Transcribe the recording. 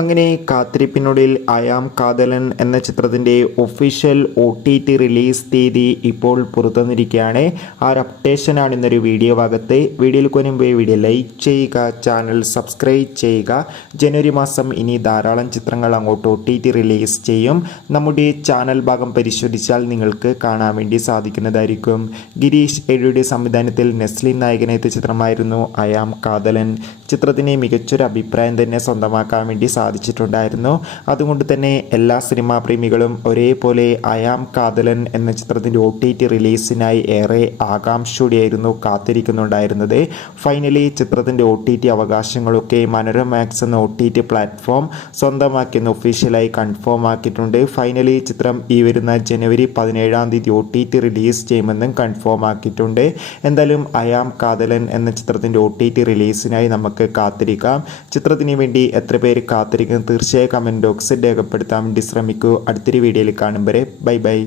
അങ്ങനെ കാത്തിരിപ്പിനുള്ളിൽ അയാം കാതലൻ എന്ന ചിത്രത്തിൻ്റെ ഒഫീഷ്യൽ OTT റിലീസ് തീയതി ഇപ്പോൾ പുറത്തുവന്നിരിക്കുകയാണ്. ആ ഒരു അപ്ഡേഷനാണ് ഇന്നൊരു വീഡിയോ ഭാഗത്ത്. വീഡിയോയിൽ കൊനുമ്പേ വീഡിയോ ലൈക്ക് ചെയ്യുക, ചാനൽ സബ്സ്ക്രൈബ് ചെയ്യുക. ജനുവരി മാസം ഇനി ധാരാളം ചിത്രങ്ങൾ അങ്ങോട്ട് OTT റിലീസ് ചെയ്യും. നമ്മുടെ ചാനൽ ഭാഗം പരിശോധിച്ചാൽ നിങ്ങൾക്ക് കാണാൻ വേണ്ടി സാധിക്കുന്നതായിരിക്കും. ഗിരീഷ് ഏഴിയുടെ സംവിധാനത്തിൽ നെസ്ലിൻ നായകനെത്തിയ ചിത്രമായിരുന്നു അയാം കാതലൻ. ചിത്രത്തിന് മികച്ചൊരു അഭിപ്രായം തന്നെ സ്വന്തമാക്കാൻ വേണ്ടി സാധിച്ചിട്ടുണ്ടായിരുന്നു. അതുകൊണ്ട് തന്നെ എല്ലാ സിനിമാ പ്രേമികളും ഒരേപോലെ അയാം കാതലൻ എന്ന ചിത്രത്തിൻ്റെ OTT റിലീസിനായി ഏറെ ആകാംക്ഷയോടെയായിരുന്നു കാത്തിരിക്കുന്നുണ്ടായിരുന്നത്. ഫൈനലി ചിത്രത്തിൻ്റെ OTT അവകാശങ്ങളൊക്കെ മനോരമാക്സ് എന്ന OTT പ്ലാറ്റ്ഫോം സ്വന്തമാക്കിയെന്ന് ഒഫീഷ്യലായി കൺഫേം ആക്കിയിട്ടുണ്ട്. ഫൈനലി ചിത്രം ഈ വരുന്ന ജനുവരി 17-ാം തീയതി OTT റിലീസ് ചെയ്യുമെന്നും കൺഫേം ആക്കിയിട്ടുണ്ട്. എന്തായാലും അയാം കാതലൻ എന്ന ചിത്രത്തിൻ്റെ OTT റിലീസിനായി നമുക്ക് കാത്തിരിക്കാം. ചിത്രത്തിന് വേണ്ടി എത്ര പേര് കാത്തിരിക്കും തീർച്ചയായും കമൻറ്റ് ബോക്സിൽ രേഖപ്പെടുത്താൻ വേണ്ടി ശ്രമിക്കൂ. അടുത്തൊരു വീഡിയോയിൽ കാണും വരെ ബൈ ബൈ.